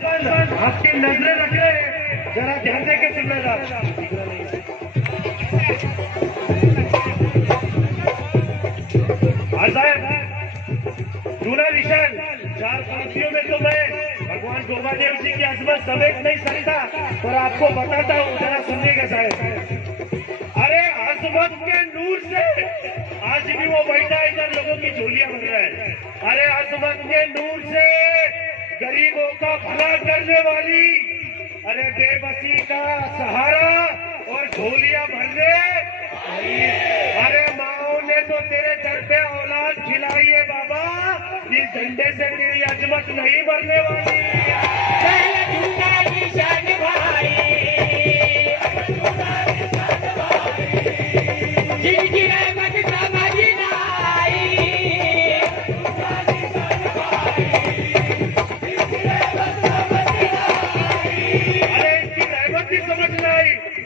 आपकी नजरें रख रहे हैं, जरा ध्यान दे के सुनना। दूल्हा विशाल 4 पंक्तियों में तो मैं भगवान गोपादेव जी की अजमत समेट नहीं सकता, पर आपको बताता हूँ, जरा सुनिएगा साहब। अरे अजमत के नूर से आज भी वो बैठा है, इधर लोगों की झोलियां भर रहा है। अरे अजमत के नूर से गरीबों का भला करने वाली, अरे बेबसी का सहारा और झोलियां भरने। अरे माओ ने तो तेरे दर पे औलाद खिलाई है बाबा, इस झंडे से तेरी अजमत नहीं मरने वाली।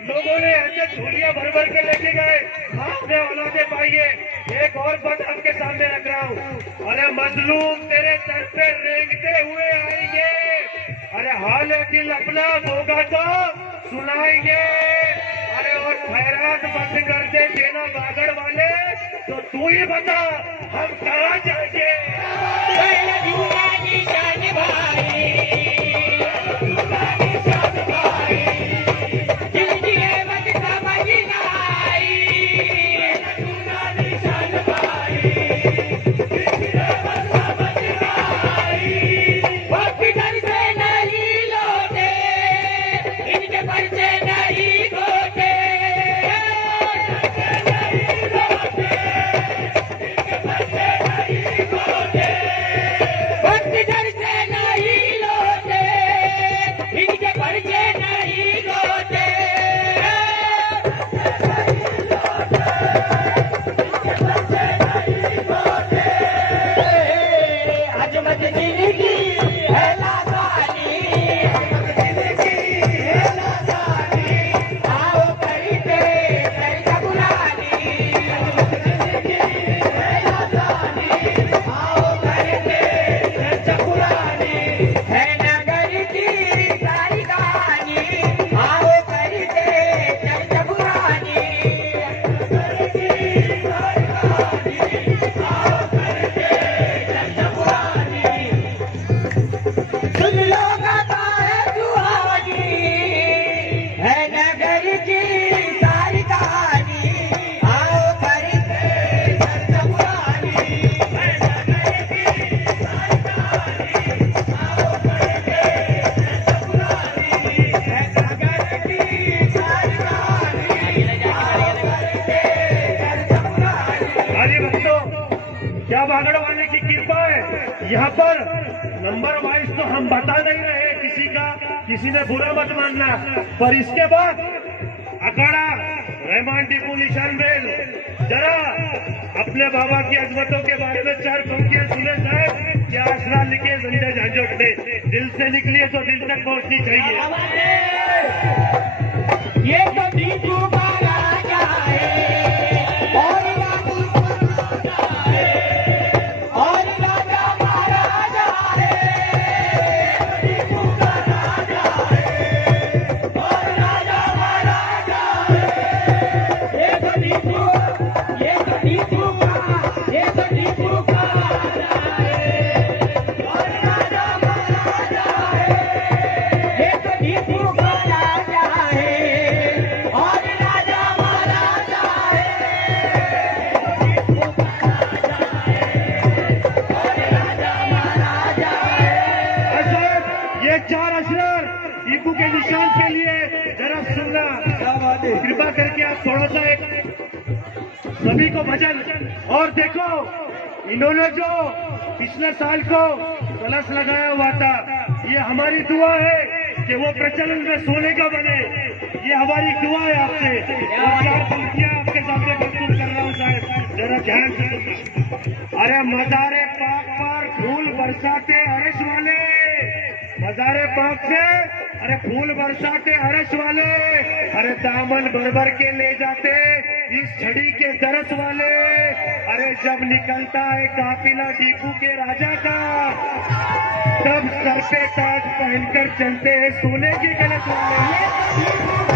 लोगों ने ऐसे झोलियां भर भर के लेके गए, आपने औलादे पाइए। एक और बात आपके सामने रख रहा हूँ, अरे मजलूम तेरे सर पे रेंगते हुए आएंगे। अरे हाल दिल अपना होगा तो सुनाएंगे। अरे और खैरात बंद कर दे देना बागड़ वाले, तो तू ही बता हम कहाँ जाएंगे। क्या बागड़ वाले की कृपा है। यहाँ पर नंबर वाइज तो हम बता नहीं रहे, किसी ने बुरा मत मानना, पर इसके बाद अखाड़ा रहमान टीपू निशान बेल, जरा अपने बाबा की अजमतों के बारे में 4 पंक्तियां सुने साहब। क्या आसरा लिखे संजय झांझट ने, दिल से निकली है तो दिल तक पहुंचनी चाहिए। ये तो टीपू का राजा है और टीपू के निशान के लिए जरा सुनना। कृपा करके आप थोड़ा सा एक सभी को भजन। और देखो, इन्होंने जो पिछले साल को कलश लगाया हुआ था, ये हमारी दुआ है कि वो प्रचलन में सोने का बने। ये हमारी दुआ है आपसे। 4 पंक्तियां आपके सामने प्रस्तुत कर रहा हूँ साहब, जरा ध्यान से। अरे मज़ारे पाक पर फूल बरसाते अरश वाले, मज़ारे पाक से अरे फूल बरसाते अरश वाले, अरे दामन भर भर के ले जाते इस छड़ी के दरस वाले, अरे जब निकलता है काफिला टीपू के राजा का, तब सर पे ताज पहनकर चलते हैं सोने के कलश वाले।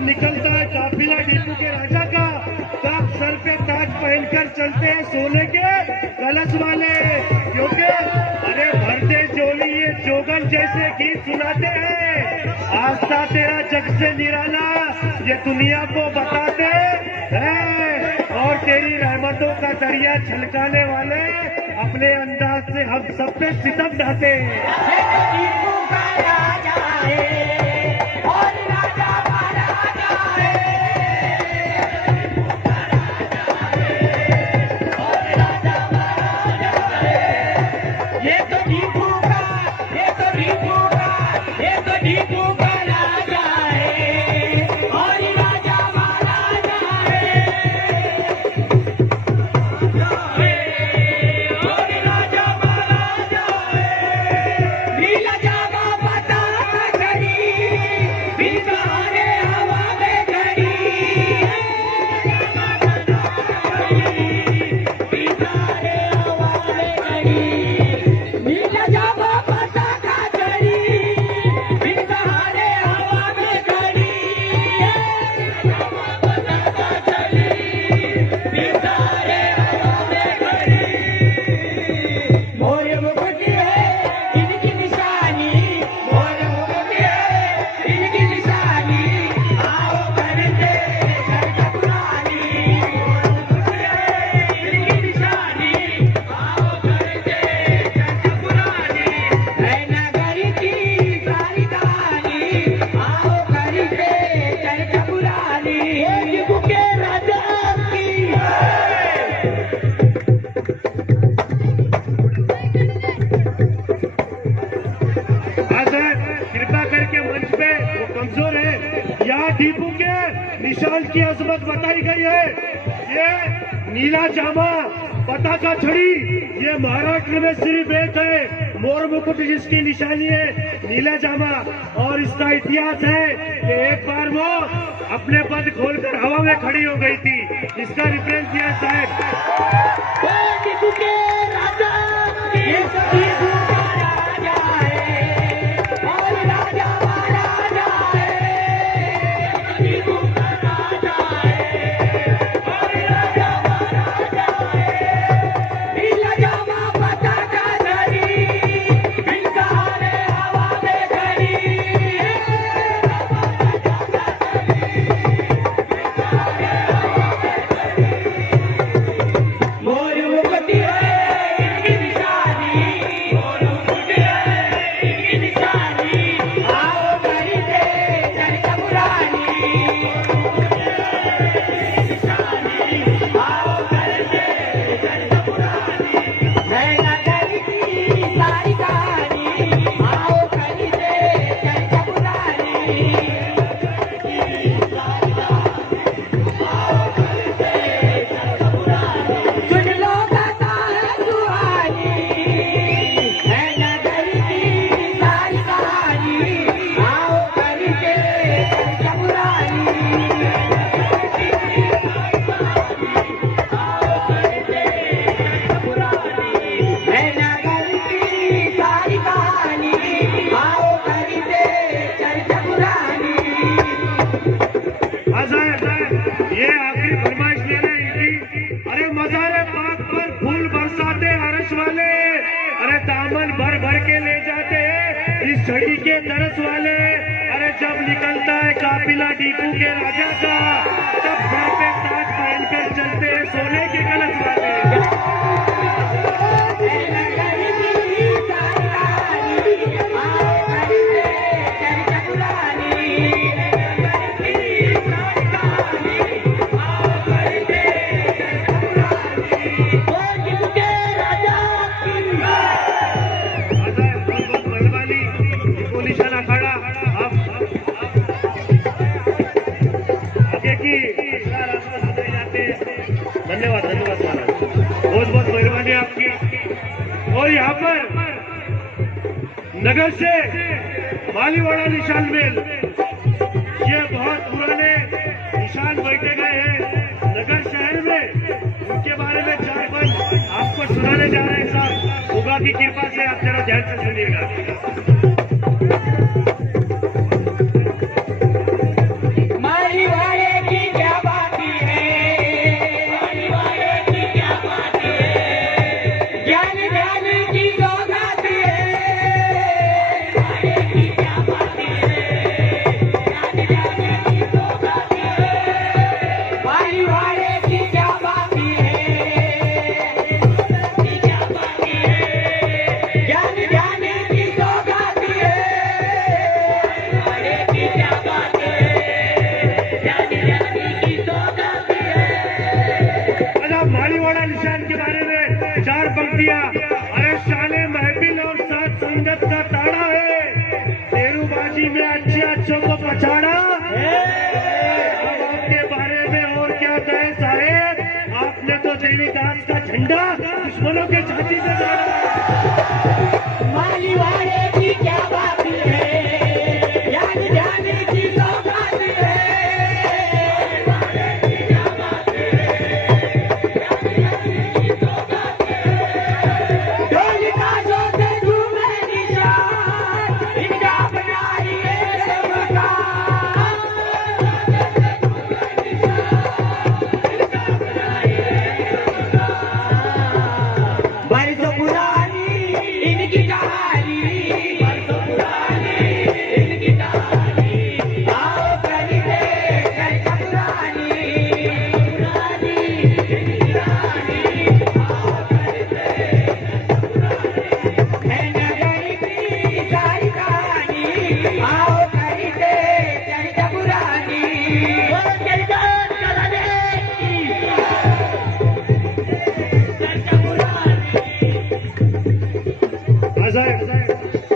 निकलता है काफिला टीपू के राजा का, तब सर पे ताज पहनकर चलते हैं सोने के कलश वाले। क्योंकि अरे भरते जोली ये जोगन जैसे गीत सुनाते हैं, आस्था तेरा जग से निराला ये दुनिया को बताते हैं, और तेरी रहमतों का दरिया छलकाने वाले अपने अंदाज से हम सब पे सितम ढाते हैं। टीपू के निशान की अजमत बताई गई है। ये नीला जामा पताका छड़ी, ये महाराष्ट्र में सिर्फ एक है, मोर मुकुट जिसकी निशानी है नीला जामा। और इसका इतिहास है कि एक बार वो अपने पद खोलकर हवा में खड़ी हो गई थी। इसका रिफरेंस दिया साहब। टीपू के राजा, ये टीपू का राजा है और राजा महाराजा है। टीपू का राजा है और राजा महाराजा है। नीला जामा पताका धरी, बिन सहारे हवा में खड़ी। मोर मुकुट है इनकी निशानी, मोर मुकुट है इनकी निशानी। आओ खरीदे चरखा पुरानी, आओ खरीदे चरखा पुरानी। नैना दरी की सारी कहानी, आओ खरीदे चरखा पुरानी। सुन लो गाता है सुहानी, है नगर की सारी कहानी। आओ खरीदे चरखा पुरानी। है नगर की सारी कहानी। आओ खरीदे चरखा पुरानी। ये आखिरी फरमाइश ले रहे इनकी। अरे मज़ारे पाक पर फूल बरसाते अरश वाले, अरे दामन भर भर के ले जाते हैं इस छड़ी के तरस वाले। अरे जब निकलता है काफिला टीपू के राजा का, तब सर पे ताज पहनकर चलते हैं सोने के कलश वाले। है नगर की सारी कहानी। आओ खरीदे चरखा पुरानी। है नगर की सारी कहानी। आओ खरीदे और यहाँ पर नगर से मालीवाड़ा निशान मिल, ये बहुत पुराने निशान बैठे गए हैं नगर शहर में। उनके बारे में 4-5 आपको सुनाने जा रहे हैं साहब। होगा की कृपा से आप जरा ध्यान से सुनिएगा। अरे शाने महफिल और साथ संगत का ताड़ा है, तेरूबाजी में अच्छों को पछाड़ा। अब आपके बारे में और क्या कहें साहेब, आपने तो देवीदास का झंडा दुश्मनों के छाती से गाड़ा। मालीवाड़े की क्या बात है, जान जाने की सौगात है।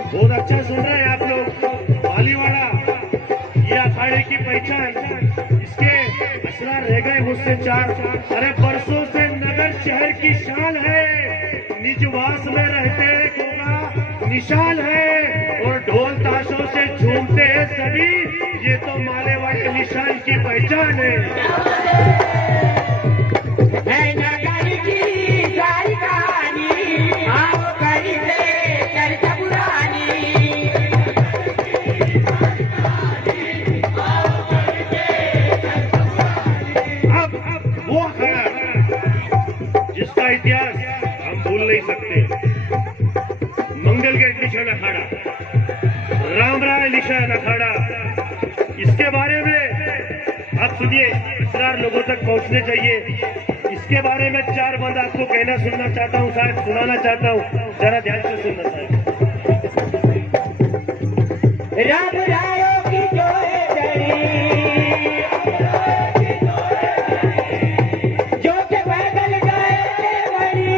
बहुत अच्छा सुन रहे हैं आप लोग। मालीवाड़ा ये अखाड़े की पहचान, इसके असरार रह गए मुझसे 4। अरे बरसों से नगर शहर की शान है, निजवास में रहते गोगा निशान है, और ढोल ताशों से झूमते हैं सभी, ये तो मालीवाड़े निशान की पहचान है। नगर की सारी कहानी आओ करी चर्चा पुरानी। अब वो अखाड़ा जिसका इतिहास हम भूल नहीं सकते, मंगल गेट निशान अखाड़ा, रामराय निशान अखाड़ा, इसके बारे में आप सुनिए, असरार लोगों तक पहुंचने चाहिए। इसके बारे में 4 बात आपको कहना सुनना चाहता हूँ, शायद सुनाना चाहता हूँ, जरा ध्यान से सुनना चाहिए। राम रायों की जो है जो के पैदल गए बड़ी,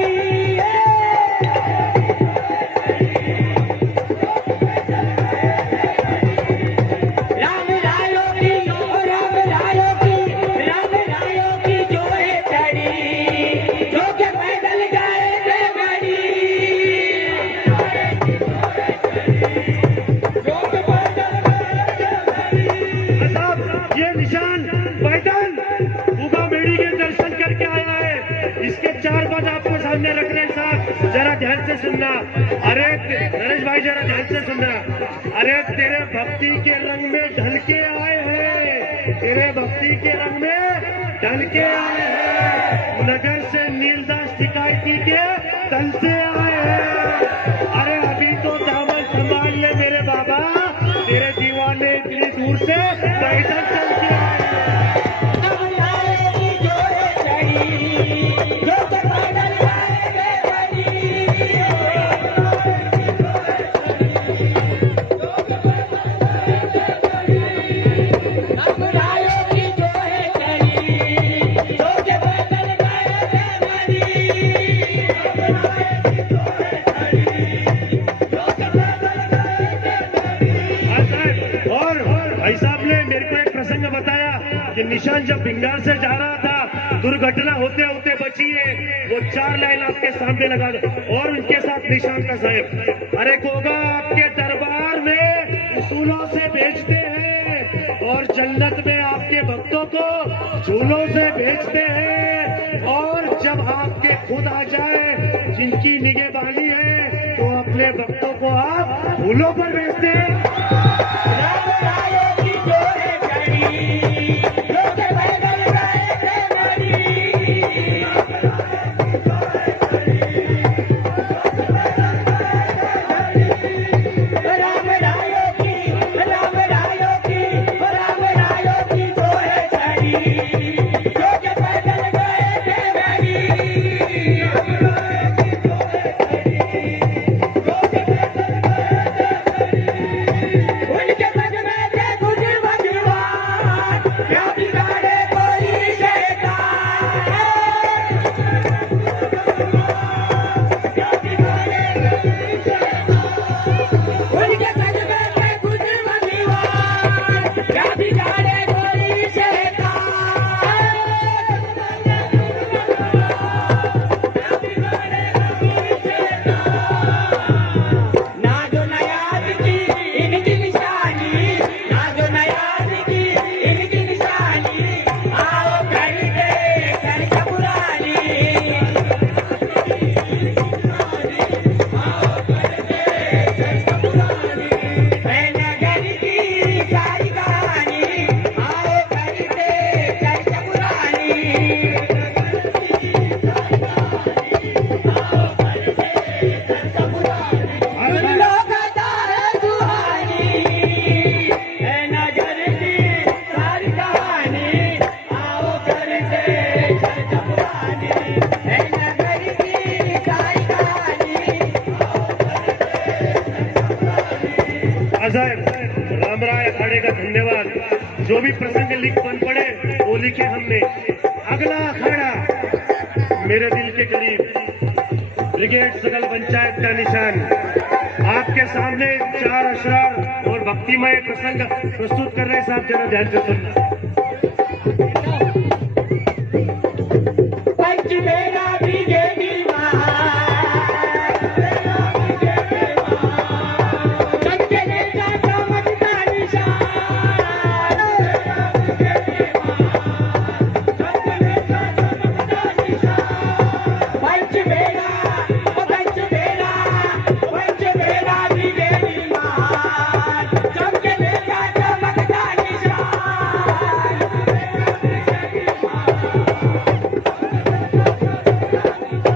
राम रायों की जो है चढ़ी, जो के पैदल गए बड़ी। ये निशान पैदल उगा बेड़ी के दर्शन करके आया है। इसके 4 बात आपको सामने रख रहे हैं साहब, जरा ध्यान से सुनना। अरे नरेश भाई जरा ध्यान से सुनना। अरे तेरे भक्ति के रंग में ढल के आए हैं, तेरे भक्ति के रंग में ढल के आए हैं, नगर से नीलदास शिकायती के तल से आए हैं। अरे अभी तो दामन संभाल ले मेरे बाबा, तेरे दीवाने इतनी दूर से पैदल चल के आए। भाई साहब ने मेरे को एक प्रसंग बताया कि निशान जब भिंगार से जा रहा था दुर्घटना होते होते बची है, वो 4 लाइन आपके सामने लगा दो और उनके साथ निशान का साहेब। अरे गोगा आपके दरबार में उसूलों से बेचते हैं और जन्नत में आपके भक्तों को झूलों से बेचते हैं, और जब आपके खुद आ जाए जिनकी निगहबानी है तो अपने भक्तों को आप फूलों पर बेचते हैं। राम रायों की जो है कड़ी, लोग पैदल गए थे मरी। राम रायों की जो है कड़ी, लोग पैदल गए थे मरी। उनके पद में थे कुछ भगवान, क्या बिगाड़े कोई शैतान। क्या बिगाड़े कोई शैतान। उनके पद में थे कुछ भगवान, क्या बिगाड़े कोई शैतान। क्या बिगाड़े कोई शैतान। ना जो नयाज की इनकी निशानी, ना जो नयाज की इनकी निशानी, आओ खरीदे कर पुरानी। है नगर की सारी कहानी, आओ खरीदे कर पुरानी। अरे लोग आता है सुहानी, है नगर की सारी कहानी, आओ करते चर्चा पुरानी। है नगर की सारी कहानी, साहब राम राय अखाड़े का धन्यवाद। जो भी प्रसंग लिख बन पड़े वो लिखे हमने। अगला अखाड़ा मेरे दिल के करीब, ब्रिगेड सकल पंचायत का निशान। आपके सामने 4 अशरार और भक्तिमय प्रसंग प्रस्तुत कर रहे हैं साहब, जरा ध्यान से सुनना। पंच मेरा ब्रिगेडी सबके नेता चमकता निशान। पंच मेरा ब्रिगेडी महान, सबके नेता चमकता निशान।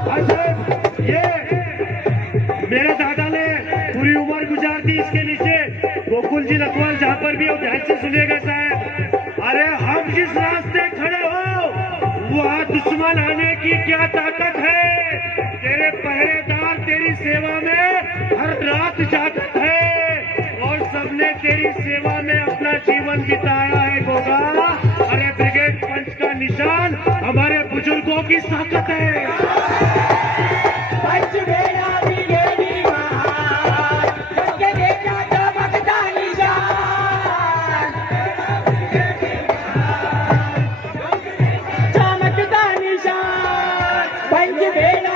हाँ साहब, ये मेरे दादा ने पूरी उम्र गुजार दी इसके नीचे, गोकुल जी लखवाल जहाँ पर भी हो ध्यान से सुनिएगा साहब। अरे हम जिस रास्ते खड़े हो वहाँ दुश्मन आने की क्या ताकत है। तेरे पहरेदार तेरी सेवा में हर रात जागत है और सबने तेरी सेवा में अपना जीवन बिताया है गोगा। अरे ब्रिगेड पंच का निशान हमारे बुजुर्गों की ताकत है। पंच मेरा ब्रिगेडी महान, सबके नेता चमकता निशान। चमकता निशान। पंच मेरा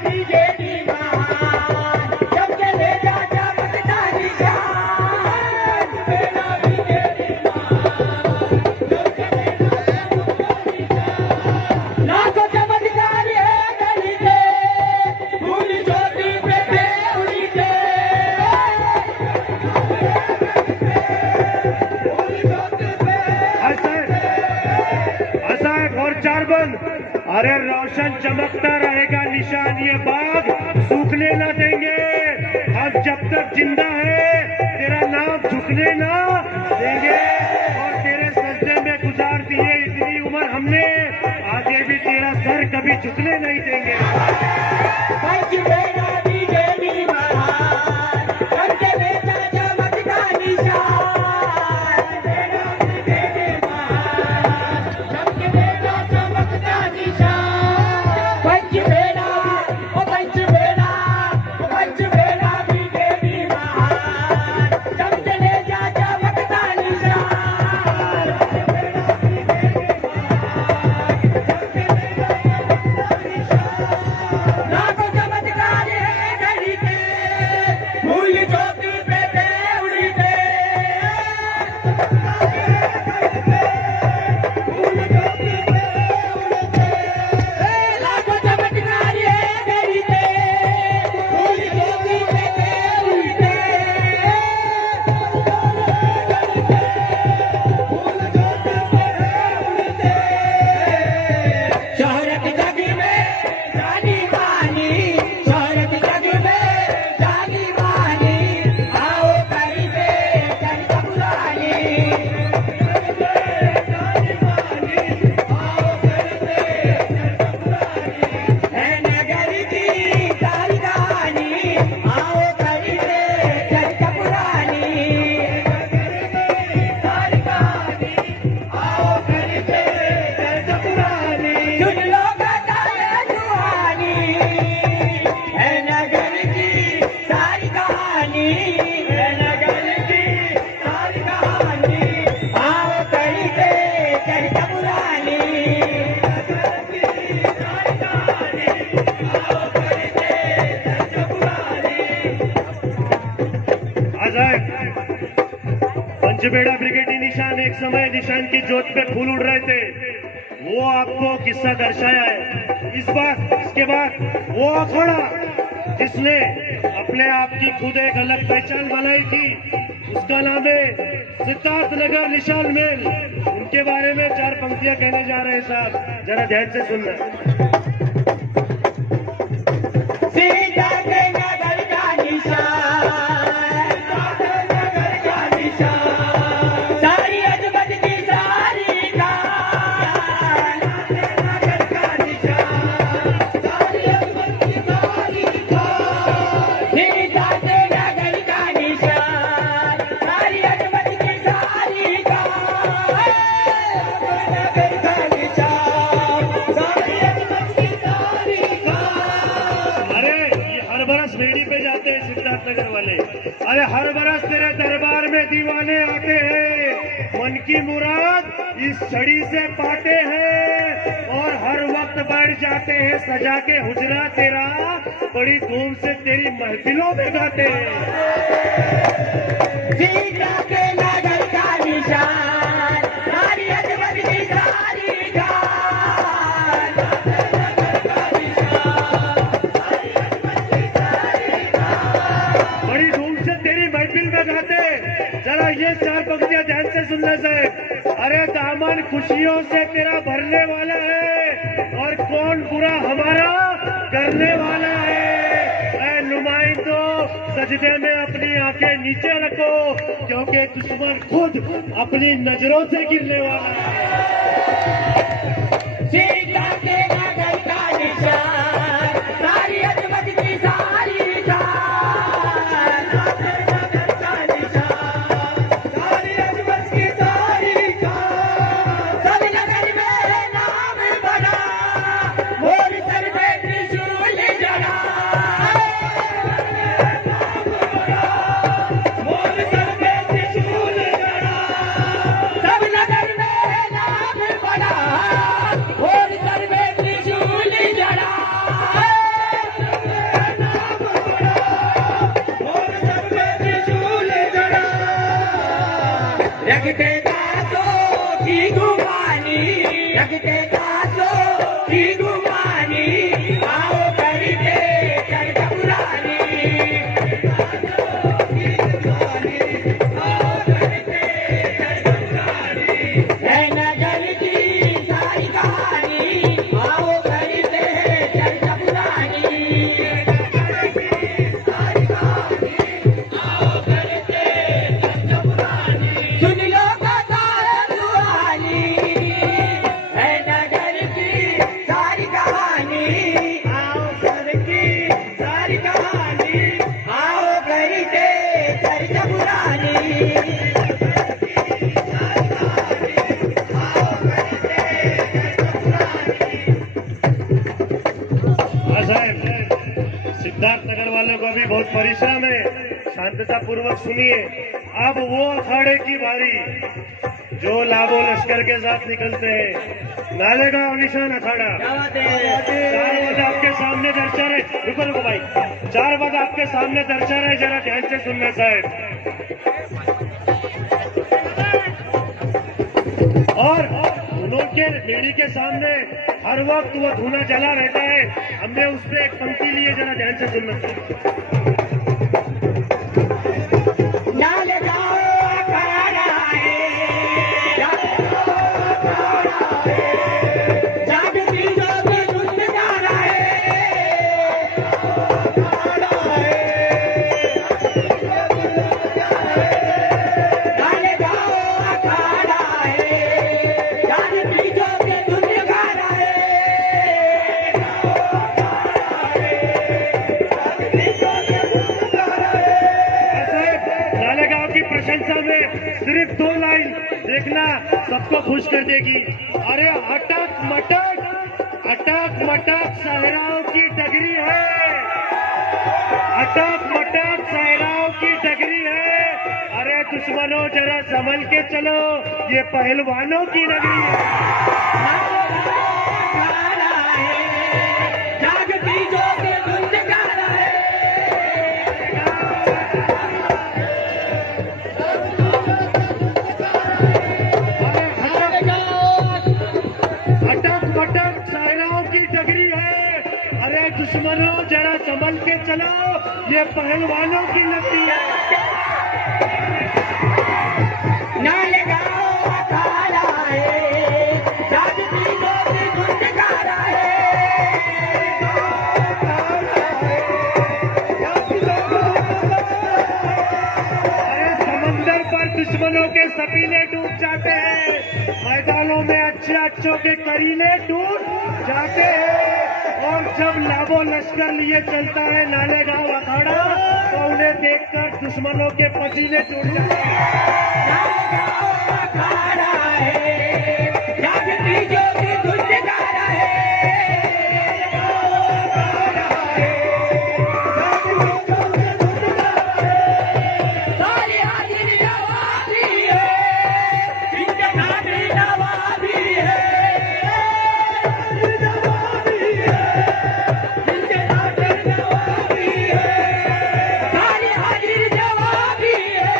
ब्रिगेडी महान, सबके नेता चमकता निशान। मेरा ब्रिगेडी महान, सबके नेता चमकता निशान। लाखों चमत्कार है गली के, फूल ज्योति पे थे उड़ी के। फूल ज्योति पे साहब और 4 बंद। अरे रोशन चमकता रहेगा निशान, ये बाग सूखने न देंगे। हम जब तक जिंदा है तेरा नाम झुकने ना देंगे और तेरे सजदे में गुजार दी है इतनी उम्र हमने, आगे भी तेरा सर कभी झुकने नहीं देंगे। पंच मेरा ब्रिगेडी महान, सबके नेता चमकता निशान। मेरा ब्रिगेडी महान, सबके नेता चमकता निशान। पंच मेरा ब्रिगेडी महान, सबके नेता चमकता निशान। पंचबेड़ा ब्रिगेडी निशान एक समय निशान की जोत पे फूल उड़ रहे थे, वो आपको किस्सा दर्शाया है। इसके बाद वो अखाड़ा जिसने अपने आप की खुद एक अलग पहचान बनाई थी, उसका नाम है सिद्धार्थ नगर निशान मेल। उनके बारे में 4 पंक्तियां कहने जा रहे हैं साहब, जरा ध्यान से सुनना। सिद्धार्थ नगर का निशान, नगर का निशान, सारी अजमत की सारी खान, नगर का निशान, सारी अजमत की सारी खान, सिद्धार्थ नगर का निशान, सारी अजमत की सारी खान, नगर का निशान, सारी अजमत की सारी खान। अरे ये हर बरस रेडी पे जाते हैं सिद्धार्थ नगर वाले। अरे हर बरस तेरे दरबार में दीवाने आते हैं, मन की मुराद इस छड़ी से पाते हैं, और हर वक्त बढ़ जाते हैं सजा के हुजरा तेरा, बड़ी धूम से तेरी महफिलों में गाते हैं। सिद्धार्थ नगर का निशान, सारी अजमत की सारी खान, नगर का निशान, सारी अजमत की सारी खान। बड़ी धूम से तेरी महफिल में गाते। जरा ये 4 पंक्तियां ध्यान से सुनना साहब। अरे दामन खुशियों से तेरा भरने वाला है, और कौन बुरा हमारा करने वाला है। ऐ नुमाइंदो सजदे में अपनी आंखें नीचे रखो, क्योंकि दुश्मन खुद अपनी नजरों से गिरने वाला है। सिद्धार्थ नगर का निशान, सारी अजमत की सारी खान, नगर का निशान, सारी अजमत की सारी खान। सब नगर में नाम बना, मोर सर पे त्रिशूल जड़ा, नाम बना, मोर सर पे त्रिशूल जड़ा। सब नगर में नाम बना, मोर सर पे त्रिशूल जड़ा, नाम बना, मोर सर पे त्रिशूल जड़ा। रखते दासों की गुमानी, रखते दासों की गुमानी, आओ करके चर्चा पुरानी, दासों की गुमानी, आओ करके चर्चा पुरानी। है नगर की सारी कहानी, आओ करके चर्चा पुरानी, नगर की सारी कहानी, आओ करके चर्चा पुरानी। सुन लो कथा सुहानी, है नगर की सारी कहानी, आओ करके सारी कहानी, आओ करके चर्चा पुरानी। हाँ साहब, सिद्धार्थ नगर वालों को भी बहुत परिश्रम है, शांतता पूर्वक सुनिए। अब वो अखाड़े की बारी जो लाभो लश्कर के साथ निकलते हैं। नालेगांव निशान अखाड़ा 4 पद आपके सामने दर्शा रहे। रुको भाई, 4 पद आपके सामने दर्शा रहे, जरा ध्यान से सुनना साहब। और धुनों के बेड़ी के सामने हर वक्त वो धुना जला रहता है। हमने उस पर एक पंक्ति ली है, जरा ध्यान से सुनना। नालेगांव अखाड़ा है, नालेगांव अखाड़ा है, जागती जोगी धुन गाना है, अखाड़ा है, नालेगांव अखाड़ा है, जागती जोगी धुन गाना है, नालेगांव की प्रशंसा में सिर्फ 2 लाइन देखना, सबको खुश कर देगी। अरे अटक मटक सहराओं की डगरी है, अटक मटक सहराओं की डगरी है। अरे दुश्मनों जरा संभल के चलो, ये पहलवानों की नगरी है। जागती जोगी धुन गाना है, ये पहलवानों की लगती है। नाले गाँव अखाड़ा है, जागती लोग गुनगारा है। अरे समंदर पर दुश्मनों के सपीने डूब जाते हैं, मैदानों में अच्छे अच्छों के करीने टूट जाते हैं। और जब लाबो लश्कर लिए चलता है नाले गाँव अखाड़ा, तो उन्हें देखकर दुश्मनों के पसीने टूट जाते हैं। नाले गाँव अखाड़ा है, जागती लोग गुनगारा है। सारी हाजिरी नवाबी है, इनके नामी नवाबी है। इनके नामी नवाबी है, सारी हाजिरी नवाबी है,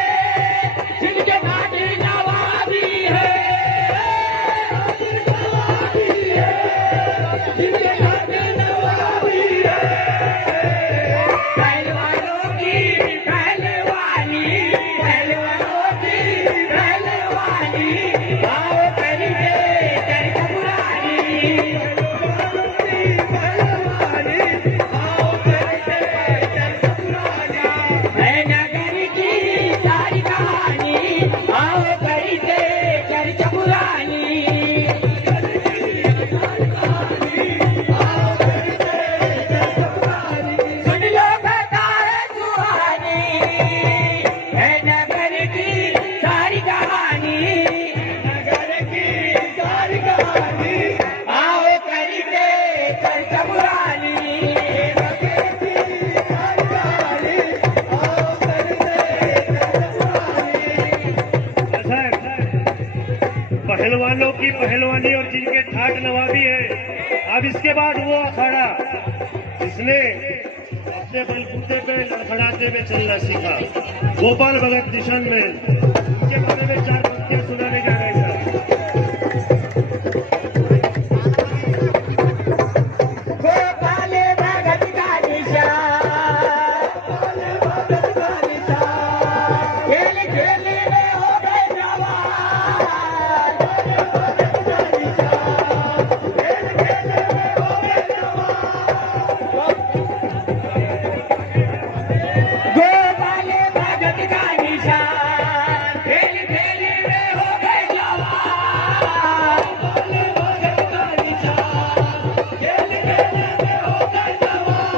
जिनके नामी नवाबी है। जिनके नामी नवाबी है। पहलवानों की पहलवानी, पहलवानों की पहलवानी, आओ करिए चर्च पुरानी। पहलवानी, आओ करिए चर्च पुरानी। है नगर की सारी कहानी, आओ करिए चर्च पुरानी। सुन लो कथा है सुहानी, है नगर की सारी कहानी। नगर की सारी कहानी, आओ करिए चर्च पुरानी। नगर की सारी कहानी, आओ करिए चर्च पुरानी। पहलवानों की पहलवानी और जिनके ठाट नवाबी है। अब इसके बाद वो अखाड़ा जिसने अपने बलबूते पे लड़खड़ाते हुए चलना सीखा, गोपाल भगत निशान में, उनके बारे में 4 पंक्तियां सुनाने जा रहे हैं गोपाल भगत का निशान, खेल खेल में हो गए जवान। गोपाल भगत का निशान, खेल खेल में हो गए जवान। गोपाल भगत का निशान, खेल खेल में हो गए जवान।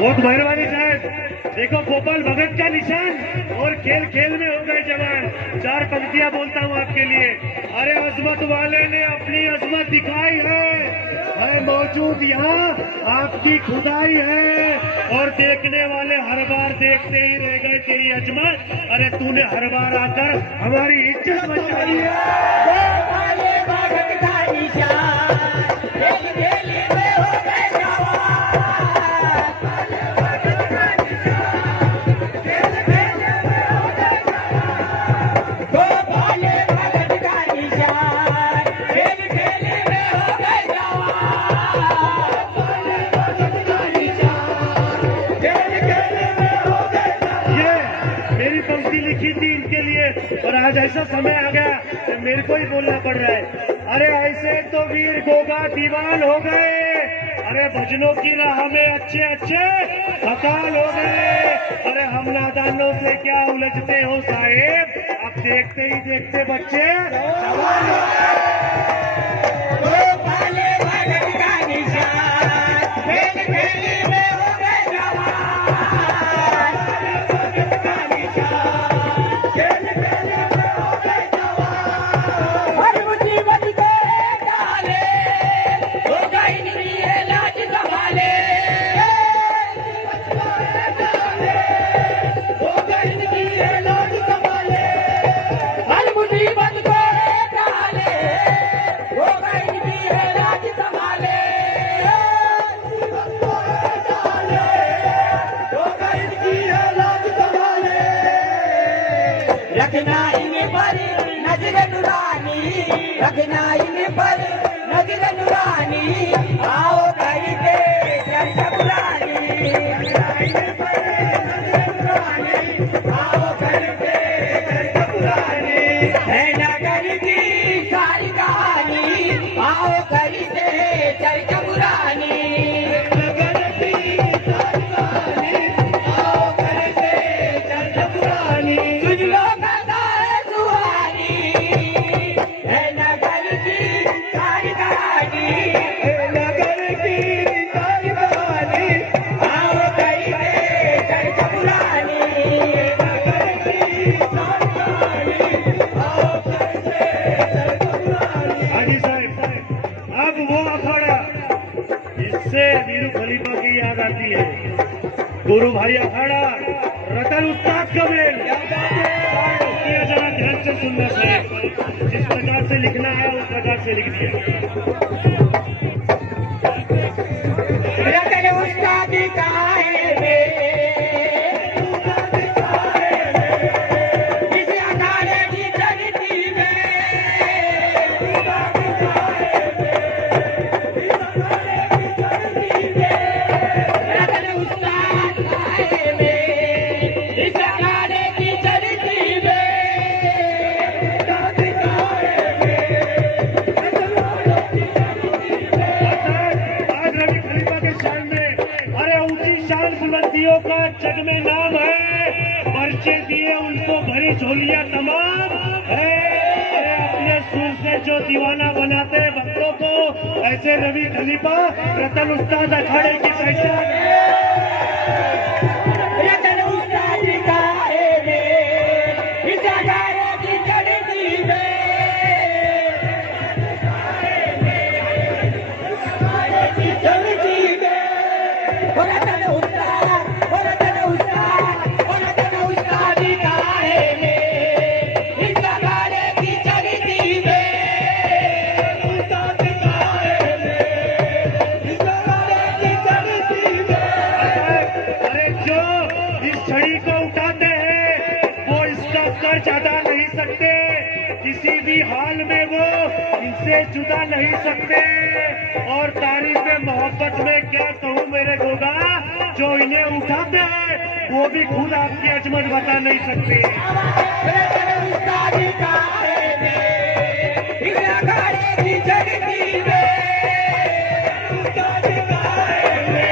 बहुत मेहरबानी साहब। देखो गोपाल भगत का निशान और खेल खेल में हो गए जवान। 4 पंक्तियां बोलता हूँ आपके लिए। अरे अजमत वाले ने अपनी अजमत दिखाई है मौजूद यहाँ आपकी खुदाई है। और देखने वाले हर बार देखते ही रह गए तेरी अजमत। अरे तूने हर बार आकर हमारी इज्जत बचाई है। गोपाल भगत का निशान, खेल खेल में हो गए जवान। गोपाल भगत का निशान, खेल खेल में हो गए जवान। गोपाल भगत का निशान, खेल खेल में हो गए जवान। ये मेरी पंक्ति लिखी थी इनके लिए, और आज ऐसा समय आ गया कि मेरे को ही बोलना पड़ रहा है। अरे ऐसे तो वीर गोगा दीवान हो गए। अरे भजनों की राह में अच्छे अच्छे हकाल हो गए। अरे हम नादानों से क्या उलझते हो साहेब, अब देखते ही देखते बच्चे जवान हो गए। गोपाल भगत का निशान, खेल खेल में हो गए जवान। भगत का निशान, खेल खेल में हो गए जवान। हर मुसीबत को डाले, होगा इनकी ये लाज संभाले। होगा इनकी ये लाज संभाले। हर मुसीबत को डाले, आओ करके चर्चा पुरानी, आओ करके चर्चा पुरानी, है नगर की सारी कहानी, आओ करके चर्चा पुरानी, नगर की सारी कहानी, आओ करके चर्चा पुरानी, तुझ लोग का है सुहानी, है नगर की सारी कहानी, है नगर की सारी कहानी, आओ करके चर्चा पुरानी, नगर की सारी कहानी, आओ करके चर्चा पुरानी। हाजी साहब, अब वो अखाड़ा इससे वीरू खलीफा की याद आती है। गुरु भाई अखाड़ा रतन उस्ताद का मेल, ये जरा ध्यान से सुनना साहब, जिस प्रकार से लिखना है उस प्रकार से लिख दिया। रतन उस्ताद का है वे, इस अखाड़े की धरती में, रतन उस्ताद का है वे, इस अखाड़े की धरती में, आज रवि खलीफा के शान में, अरे ऊंची शान बुलंदियों का जग में नाम है, पर्चे दिए उनको भरी झोलियां तमाम है। अरे अपने सुर से जो दीवाना बनाते हैं भक्तों को, ऐसे रवि खलीफा रतन उस्ताद अखाड़े की पहचान है। रतन उस्ताद का है वे, इस अखाड़े की धरती में, रतन उस्ताद, रतन उस्ताद, रतन उस्ताद का है वे, इस अखाड़े की धरती में, उस्ताद का है वे, इस अखाड़े की धरती में। अरे जो इस छड़ी को उठाते हैं वो इसका कर्ज अदा नहीं सकते, किसी भी हाल में वो इनसे जुदा नहीं सकते। और तारीफ मोहब्बत में क्या कहूँ मेरे गोगा, जो इन्हें उठाते हैं वो भी खुद आपकी अजमत बता नहीं सकते। रतन उस्ताद का है वे, इस अखाड़े की धरती में, उस्ताद का है वे,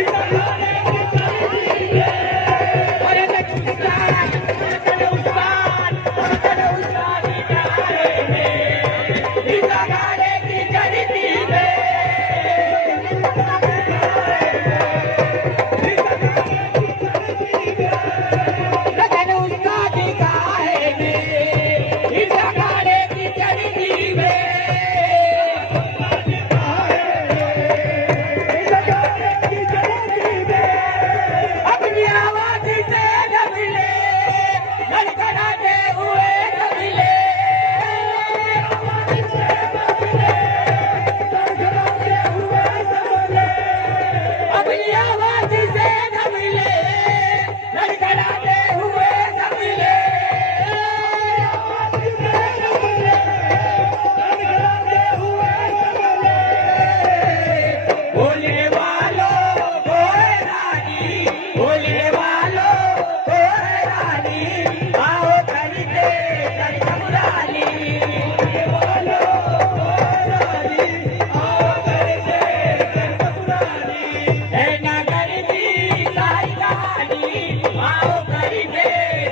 इस अखाड़े की धरती में, रतन उस्ताद, रतन उस्ताद, रतन उस्ताद का है वे, इस अखाड़े की धरती में, रतन उस्ताद का है वे, इस अखाड़े की धरती में, अपनी आवाज से ढबले, लड़खड़ाते हुए ढबले, अपनी आवाज से ढबले, लड़खड़ाते हुए ढबले, बोलने वालों को है रानी, बोलने वालों को है रानी, आओ करके चर्चा पुरानी, बोलने वालों को है रानी, आओ करके चर्चा पुरानी, है नगर की सारी कहानी, आओ करके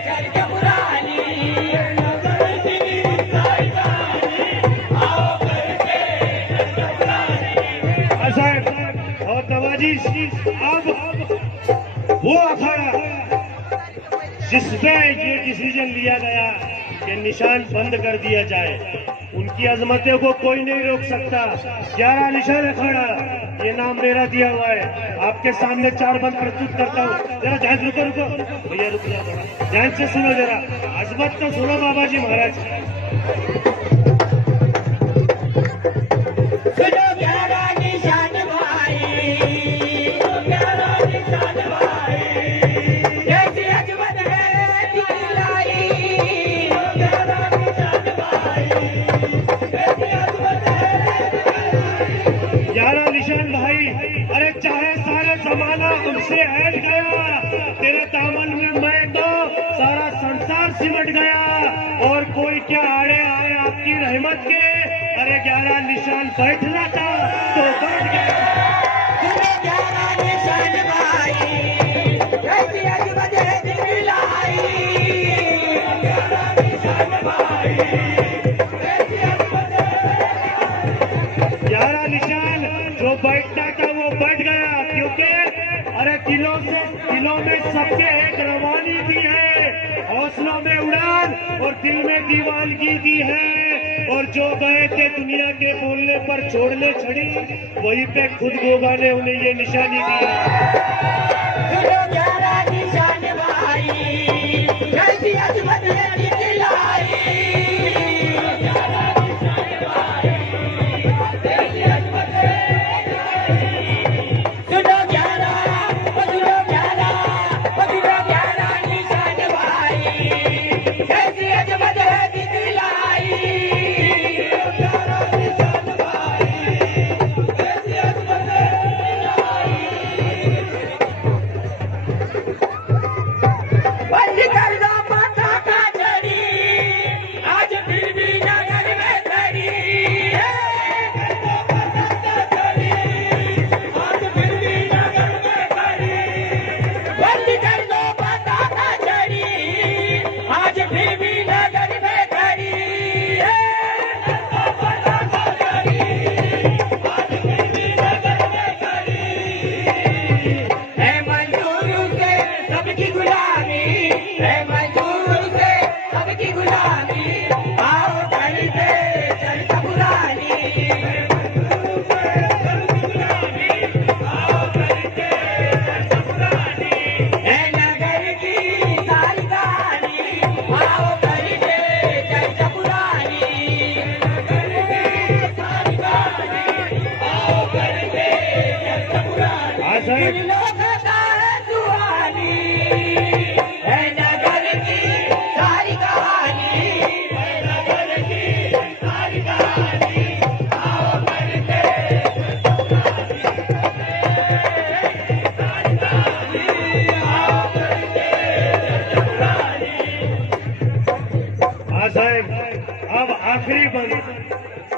चर्चा पुरानी, है नगर की सारी कहानी, आओ करके चर्चा पुरानी। साहब और नवाजिश, अब वो अखाड़ा जिसमें ये डिसीजन लिया गया कि निशान बंद कर दिया जाए, उनकी अजमतों को कोई नहीं रोक सकता। 11 निशान अखाड़ा, ये नाम मेरा दिया हुआ है। आपके सामने 4 बंद प्रस्तुत करता हूँ। जरा ध्यान, रुको रुको भैया, रुक जाओ, थोड़ा ध्यान से सुनो, जरा अजमत तो सुनो बाबा जी महाराज। सुनो 11 निशान भाई, 11 निशान भाई, जैसी अजमत है दिखलाई, 11 निशान भाई, जैसी अजमत है दिखलाई, जमाना हमसे हट गया, तेरे दामन में मैं तो सारा संसार सिमट गया। और कोई क्या आड़े आए आपकी रहमत के, अरे 11 निशान बैठना था तो बैठ गया। सुनो 11 निशान भाई, कैसी अजमत है दिखलाई। 11 निशान भाई, कैसी अजमत है। 11 निशान जो बैठना था वो बैठ गया, क्योंकि अरे दिलों में सबके एक रवानी की है, हौसलों में उड़ान और दिल में दीवानगी की है। और जो गए थे दुनिया के बोलने पर छोड़ने छड़ी, वहीं पे खुद गोगा ने उन्हें ये निशानी दी है। सुनो 11 निशान भाई, कैसी अजमत है दिखलाई। 11 निशान भाई, कैसी अजमत है दिखलाई। सुनो 11 निशान भाई, कैसी अजमत है दिखलाई। 11 निशान भाई, कैसी अजमत है बंद कर दो पटाखा जड़ी, आज फिर भी नगर में खड़ी है। आज फिर भी नगर में खड़ी, बंद कर दो पटाखा जड़ी, आज फिर भी नगर में खड़ी है। पटाखा जड़ी, आज फिर भी नगर में खड़ी है। मंजूर से सबकी गुलामी, है मंजूर से सबकी गुलामी, आओ करते चर्चा पुरानी। मंजूर से सबकी गुलामी, आओ करते चर्चा पुरानी। है नगर की सारी कहानी, आओ करते चर्चा पुरानी। नगर की सारी कहानी, आओ करते चर्चा पुरानी। हाँ साहब। सुन लो कथा सुहानी, है नगर की सारी कहानी। है नगर की सारी कहानी, आओ करते चर्चा पुरानी। सारी कहानी, आओ करते चर्चा पुरानी। हाँ साहब, अब आखिरी बंद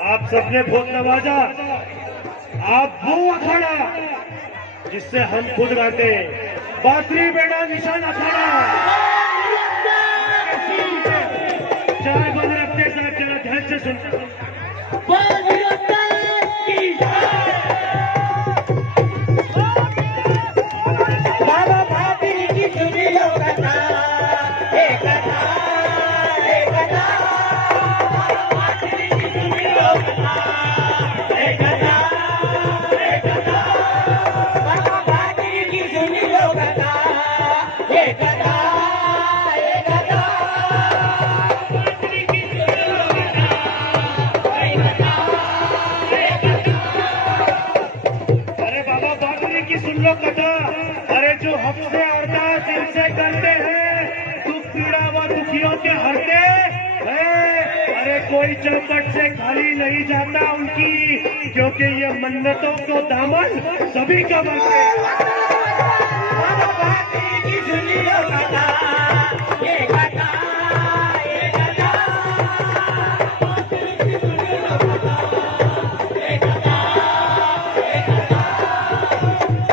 आप सबने बहुत नवाजा। आप वो अखाड़ा जिससे हम खुद गाते, बातरी बेड़ा निशान अखाड़ा। 4 बंद रखते साहब, जरा ध्यान से सुन। बाबा भाभी की सुनी लो कथा, एक कथा, एक कथा। बाबा भाभी की सुनी लो कथा, एक कथा, एक कथा। बाबा भाभी की सुनी लो कथा, एक कथा, एक कथा। भाभी की सुनी लो कथा, एक कथा, एक कथा। अरे बाबा बाबरी की सुन लो कथा। अरे जो हफ्ते अरदास इनसे करते हैं, दुख पीड़ा व दुखियों के हरते हैं। अरे कोई चौपट से खाली नहीं जाता उनकी, क्योंकि ये मन्नतों को दामन सभी का भरते हैं। बाबा भाभी की सुनी लो कथा, ये कथा, ये कथा। भाभी की सुनी लो कथा, ये कथा, ये कथा।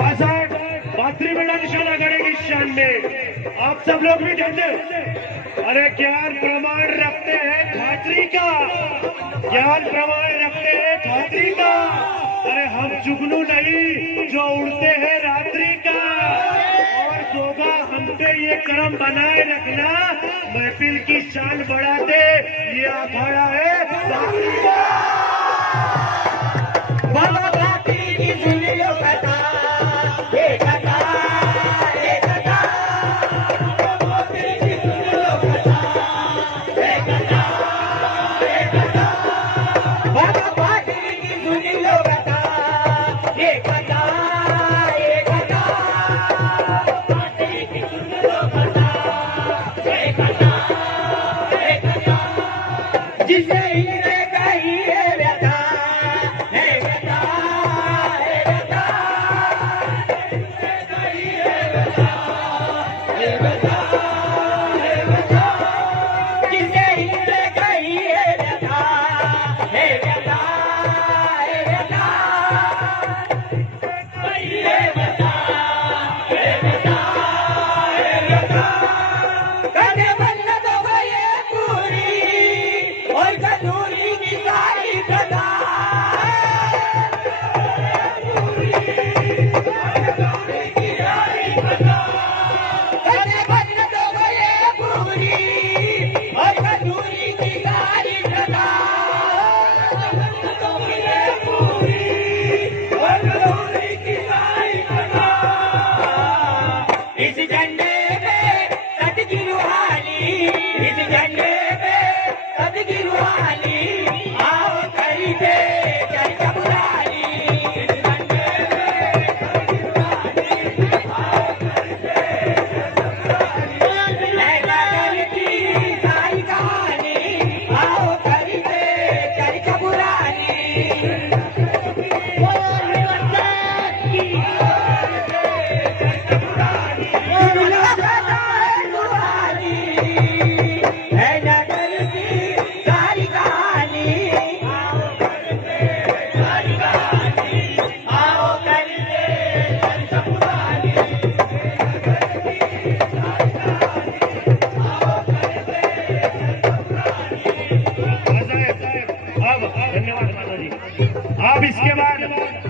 आजाद बातरी बेड़ा निशाना करेगी शान में। आप सब लोग भी जानते, अरे ज्ञान प्रमाण रखते हैं खातरी का, ज्ञान प्रमाण रखते हैं खातरी का। अरे हम जुगनू नहीं जो उड़ते हैं रात्रि का। और गोगा हम पे ये करम बनाए रखना, महफिल की शान बढ़ाते ये अखाड़ा है बातरी का। बाबा भाभी की सुनी लो कथा, ये कथा, ये कथा। बाबा भाभी की सुनी लो कथा, ये कथा, ये कथा। बाबा भाभी की सुनी लो कथा, ये कथा, ये कथा। भाभी की सुनी लो कथा, ये कथा, ये कथा। जिसे इनने कही है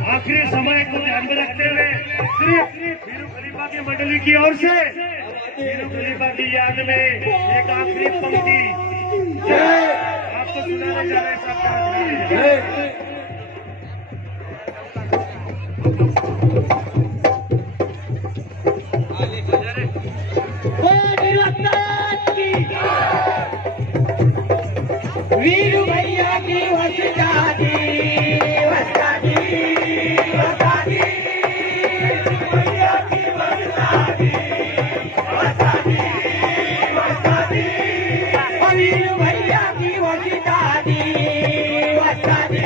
आखिरी समय को ध्यान में रखते हुए सिर्फ वीरू खलीफा की मंडली की ओर से वीरू खलीफा की याद में एक आखिरी पंक्ति आपको सुनाने जा रहे हैं। वीरू भैया की वस्तादी वस्तादी वस्तादी भैया की वस्तादी वस्तादी वस्तादी वीरू भैया की वस्तादी वस्तादी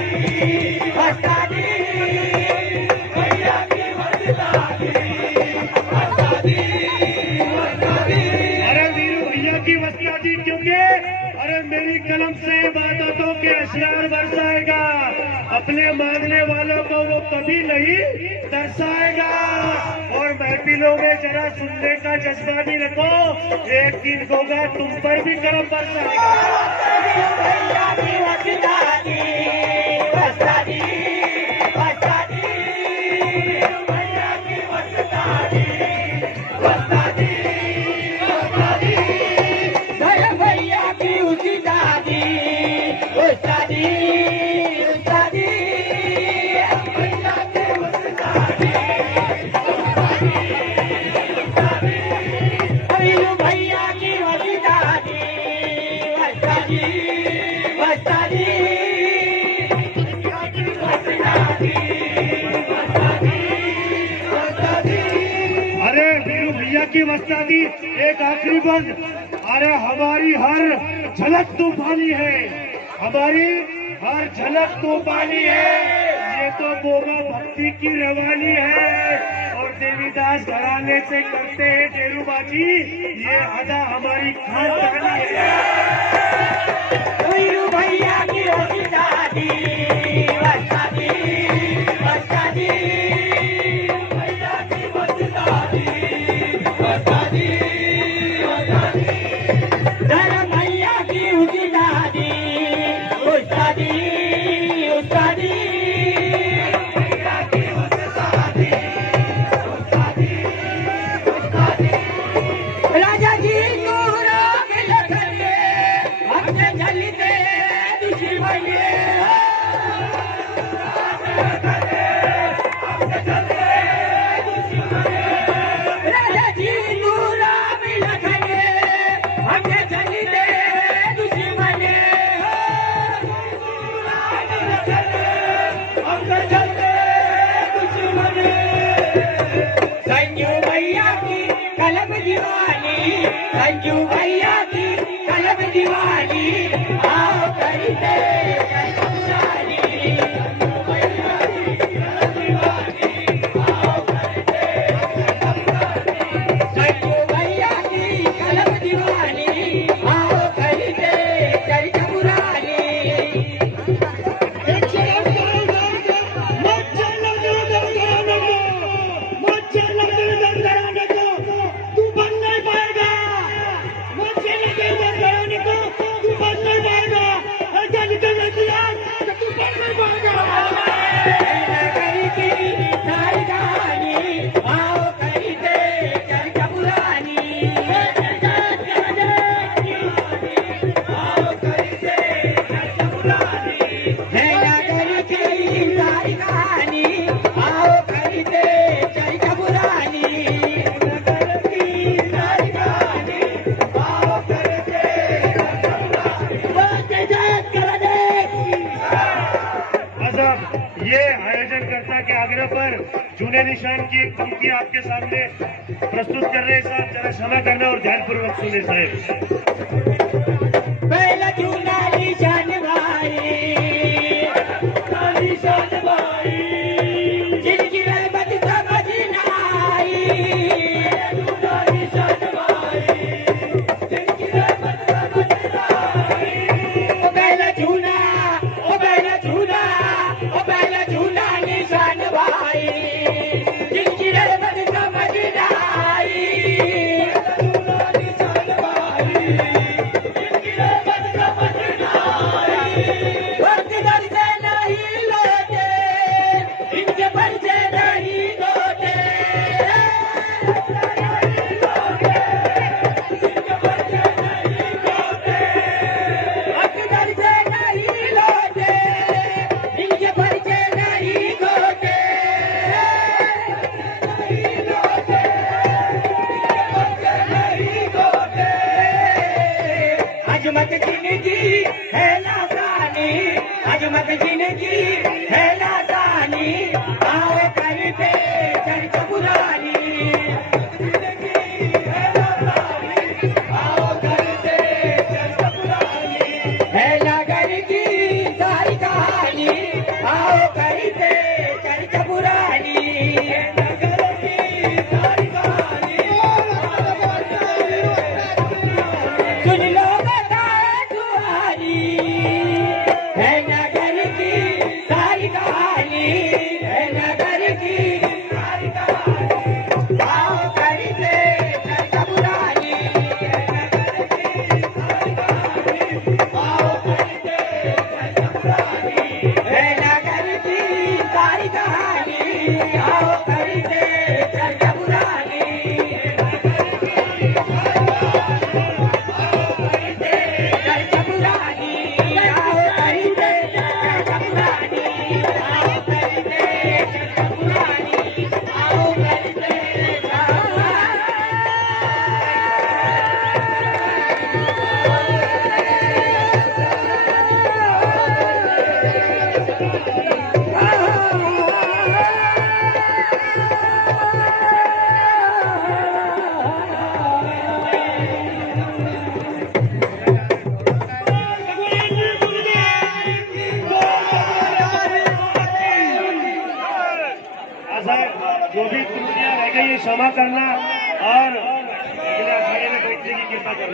वस्तादी भैया की वस्तादी वस्तादी वस्तादी। अरे वीरू भैया की वस्तादी क्योंकि अरे मेरी कलम से इबादतों के अशरार बरसाएगा, अपने मांगने वालों को वो कभी नहीं दर्शाएगा। और महफिलों में जरा सुनने का जज्बा भी रखो, एक दिन होगा तुम पर भी करम बरसाएगा। की वस्तादी एक आखिरी बंद। अरे हमारी हर झलक तूफानी है, हमारी हर झलक तूफानी है। ये तो बोगा भक्ति की रवानी है और देवीदास घराने से करते हैं डेरूबाजी, ये अदा हमारी खानदानी है। वीरू भैया की वस्तादी वस्तादी वस्तादी भैया की वस्तादी वस्तादी वस्तादी धर्म भैया की वस्तादी वस्तादी वस्तादी भैया की वस्तादी वस्तादी वस्तादी। राजा जी नूरा मिलते अपने जलते दुश्मन राजा जी नूरा मिलते अपने जलते दुश्मन संजू भैया की कलम दीवानी, संजू भैया की कलम दीवानी, आओ करते पुरानी। संजू भैया की कलम दीवानी, आओ करते पुरानी। संजू भैया की कलम दीवानी, आओ करते चरित पुरानी। ये आयोजनकर्ता के आग्रह पर जूने निशान की एक पंक्ति आपके सामने प्रस्तुत कर रहे हैं साहब, जरा क्षमा करना और ध्यानपूर्वक सुने साहब। पहला जूना निशान भाई, निशान भाई, जिनकी रहमत समझना आई। जूना निशान भाई, जिनकी रहमत समझना आई। ओ पहला जूना, ओ पहला जूना, ओ पहला जूना निशान भाई, जिनकी रहमत समझना आई। जूना निशान भाई, जिनकी रहमत समझना आई। जिनकी है नादानी आओ करते चर्चा पुरानी जिनकी है नादानी आओ करते चर्चा पुरानी है नगर की सारी कहानी आओ करते चर्चा पुरानी है नगर की सारी कहानी सुन लो बता तुम्हारी है नगर की सारी कहानी है नगर की सारी कहानी आओ करते चर्चा पुरानी है नगर की सारी कहानी आओ करते चर्चा पुरानी है नगर की सारी कहानी आओ करते चर्चा पुरानी चर्चा पुरानी आओ करते चर्चा पुरानी आओ करते चर्चा पुरानी आओ करते जो भी त्रुटियां रह गई है क्षमा करना और अगले अखाड़े में बैठने की कृपा करना।